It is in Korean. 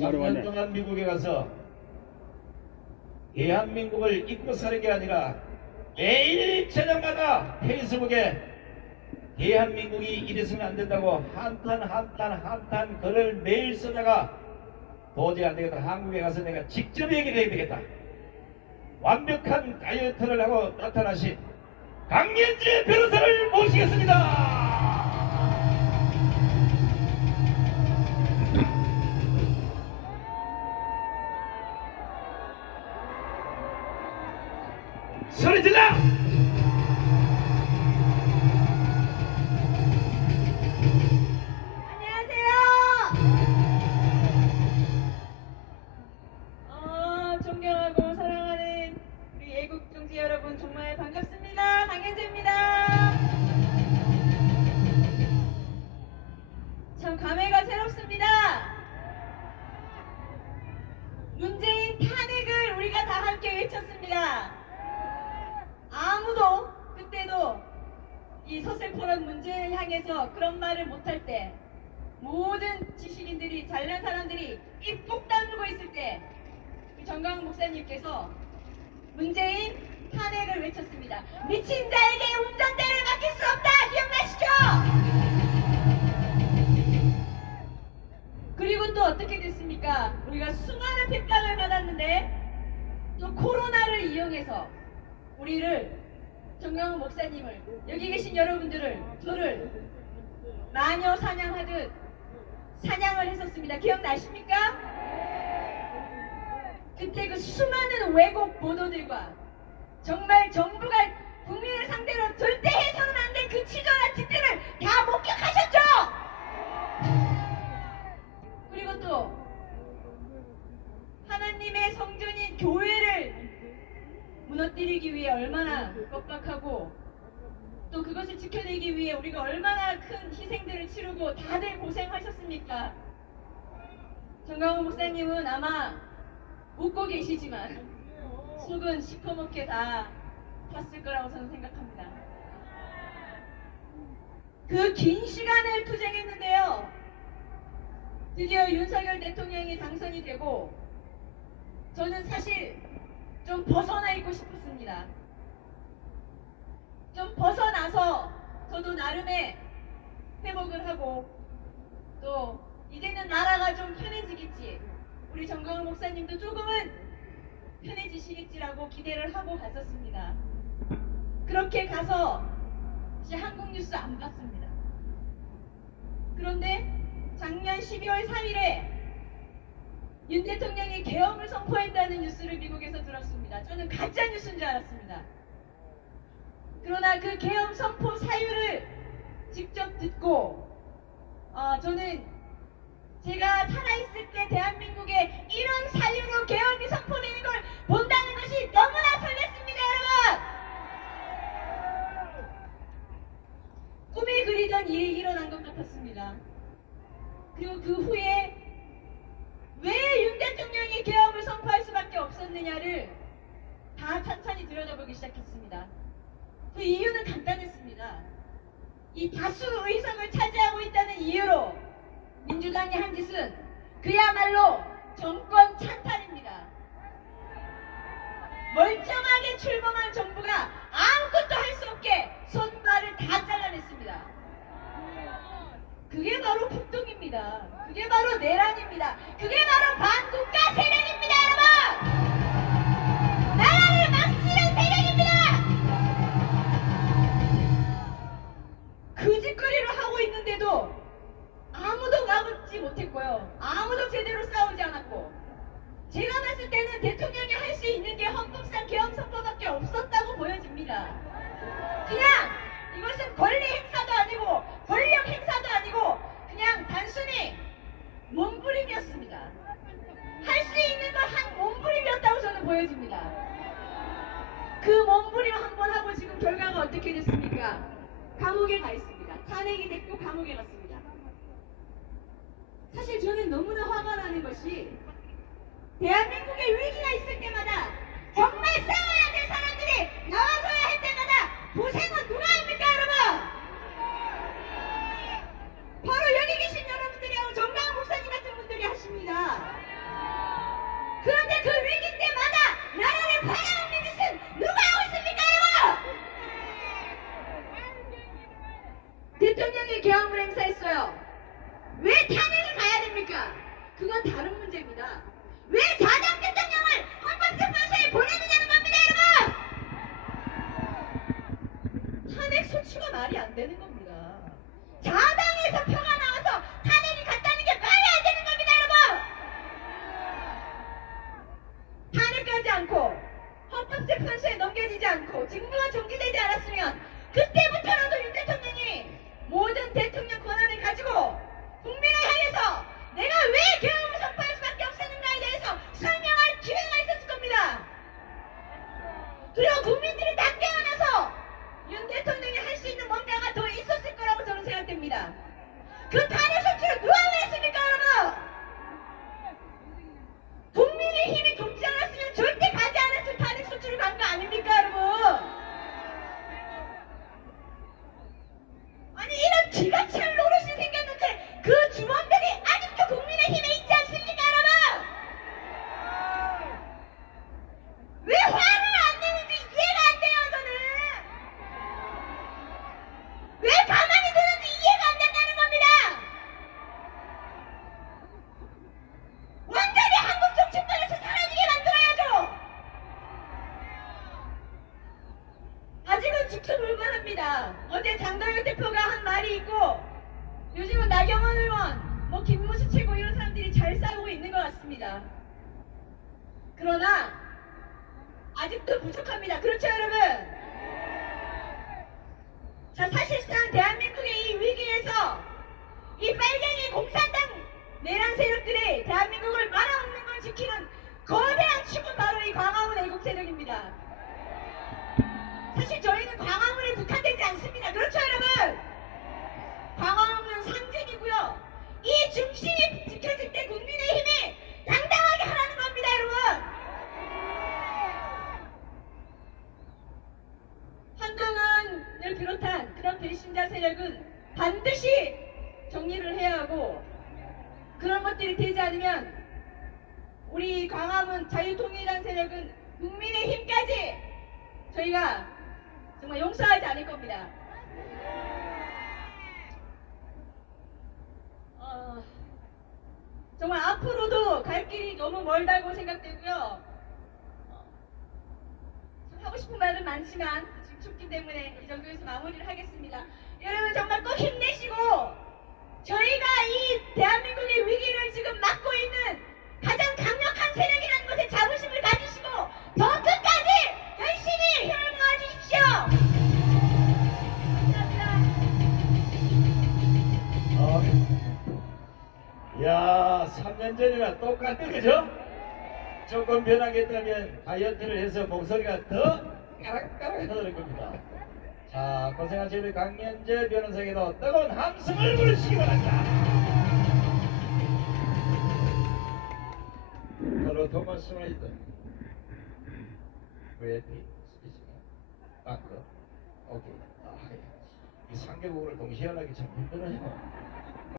3년 동안 미국에 가서 대한민국을 잊고 사는 게 아니라 매일 저녁마다 페이스북에 대한민국이 이래서는 안 된다고 한탄 글을 매일 쓰다가 도저히 안 되겠다. 한국에 가서 내가 직접 얘기를 해야 되겠다. 완벽한 다이어트를 하고 나타나신 강연재 변호사를 모시겠습니다. 소리 질러! 존경하고 사랑하는 우리 애국중지 여러분 정말 반갑습니다. 강연재입니다. 참 감회가 새롭습니다. 문재인 탄핵을 우리가 다 함께 외쳤습니다. 아무도 그때도 이 서슬퍼런 문제를 향해서 그런 말을 못할 때, 모든 지식인들이, 잘난 사람들이 입 꼭 다물고 있을 때 정광훈 목사님께서 문재인 탄핵을 외쳤습니다. 미친 자에게 운전대를 맡길 수 없다! 기억나시죠? 그리고 또 어떻게 됐습니까? 우리가 수많은 핍박을 받았는데 또 코로나를 이용해서 우리를, 정광훈 목사님을, 여기 계신 여러분들을, 저를 마녀 사냥하듯 사냥을 했었습니다. 기억나십니까? 그때 그 수많은 왜곡 보도들과 정말 정부가 국민을 상대로 절대 해서는 안 된 그 치졸한 짓들을 다 목격하셨죠? 그리고 또 하나님의 성전인 교회를 무너뜨리기 위해 얼마나 빡빡하고, 또 그것을 지켜내기 위해 우리가 얼마나 큰 희생들을 치르고 다들 고생하셨습니까? 정광훈 목사님은 아마 웃고 계시지만 속은 시커멓게 다 탔을 거라고 저는 생각합니다. 그 긴 시간을 투쟁했는데요, 드디어 윤석열 대통령이 당선이 되고 저는 사실 좀 벗어나 있고 싶었습니다. 좀 벗어나서 저도 나름의 회복을 하고, 또 이제는 나라가 좀 편해지겠지, 우리 정광훈 목사님도 조금은 편해지시겠지라고 기대를 하고 갔었습니다. 그렇게 가서 이제 한국 뉴스 안 봤습니다. 그런데 작년 12월 3일에 윤 대통령이 계엄을 선포했다는 뉴스를 미국에서 들었습니다. 저는 가짜 뉴스인 줄 알았습니다. 그러나 그 계엄 선포 사유를 직접 듣고 저는 제가 살아있을 때 대한민국에 이런 사유로 계엄이 선포되는 걸 본다는 것이 너무나 설렜습니다, 여러분! 꿈에 그리던 일이 일어난 것 같았습니다. 그리고 그 후에 왜 윤 대통령이 계엄을 선포할 수밖에 없었느냐를 다 찬찬히 들여다보기 시작했습니다. 그 이유는 간단했습니다. 이 다수 의석을 차지하고 있다는 이유로 민주당이 한 짓은 그야말로 정권 찬탈입니다. 멀쩡하게 출범한 정부가 아무것도 할 수 없게 손발을 다 잘라냈습니다. 그게 바로 폭동입니다. 그게 바로 내란입니다. 그게 바로 반국가 세력입니다, 여러분! 나라를 망치는 세력입니다! 그 짓거리를 하고 있는데도 아무도 막지 못했고요. 아무도 제대로 싸우지 않았고, 제가 봤을 때는 대통령이 할 수 있는 게 헌법상 계엄 선포밖에 없었다고 보여집니다. 그냥 이것은 권리 행사도 아니고 권력 행사도 아니고 그냥 단순히 몸부림이었습니다. 할 수 있는 걸 한 몸부림이었다고 저는 보여집니다. 그 몸부림 한번 하고 지금 결과가 어떻게 됐습니까? 감옥에 가 있습니다. 탄핵이 됐고 감옥에 갔습니다. 사실 저는 너무나 화가 나는 것이, 대한민국에 위기가 있을 때마다 정말 싸워야 될 사람들이 나와줘야 할 때마다 고생은 누가 합니까, 여러분? 바로 여기 계신 여러분들이 하고 정광훈 목사님 같은 분들이 하십니다. 않고 직무가 정지되지 않았으면 그때부터라도 윤 대통령이 모든 대통령 권한을 가지고 국민을 향해서 내가 왜 계엄을 선포할 수밖에 없었는가에 대해서 설명할 기회가 있었을 겁니다. 그리고 국민들이 다 깨어나서 윤 대통령이 할 수 있는 뭔가가 더 있었을 거라고 저는 생각됩니다. 그 탄핵 소추를 누가 했습니까, 여러분? 국민의힘이 돕지 않았으면 절대 가지 않았을 탄핵 소추를 간 거 아닙니까, 여러분? 아니 이런 기가 찬 노릇이 생겼는데 그 주범들이 아직도 국민의힘에 있지 않습니까, 여러분? 왜 화를 안 내는지 이해가 안 돼요, 저는. 왜 가만히 두는지 이해가 안 된다는 겁니다. 완전히 한국 정치권에서 사라지게 만들어야죠. 아직은 지켜볼만합니다. 어제 장동혁 대표가 한 말이 있고 요즘은 나경원 의원, 뭐 김문수 최고 이런 사람들이 잘 싸우고 있는 것 같습니다. 그러나 아직도 부족합니다. 그렇죠, 여러분? 자, 사실상 대한민국의 이 위기에서 이 빨갱이 공산당 내란 세력들이 대한민국을 말아먹는 걸 지키는 거대한 축은 바로 이 광화문 애국 세력입니다. 사실 저희는 광화문에 국한되지 않습니다. 그렇죠, 여러분? 광화문은 상징이고요. 이 중심이 지켜질 때 국민의힘이 당당하게 하라는 겁니다, 여러분. 한동훈을 비롯한 그런 배신자 세력은 반드시 정리를 해야 하고 그런 것들이 되지 않으면 우리 광화문 자유통일당 세력은 국민의힘까지 저희가 정말 용서하지 않을 겁니다. 정말 앞으로도 갈 길이 너무 멀다고 생각되고요. 하고 싶은 말은 많지만 지금 춥기 때문에 이 정도에서 마무리를 하겠습니다. 여러분 정말 꼭 힘내시고 저희가 이 대한민국의 위기를 지금 막고 있는 가장 강력한 세력이라는 것에 자부심을 가지시고 더 끝까지 열심히 힘을 모아주십시오. 감사합니다. 야, 3년 전이나 똑같네, 그죠? 조금 변하겠다면 다이어트를 해서 목소리가 더 까락까락하다는 겁니다. 자, 고생하신 우리 강연재 변호사에게도 뜨거운 함성을 부르시기 바랍니다. 바로 토마스 라이더 브래디 스피치가 오케이. 이 3개국을 동시에 하기 참 힘들어요.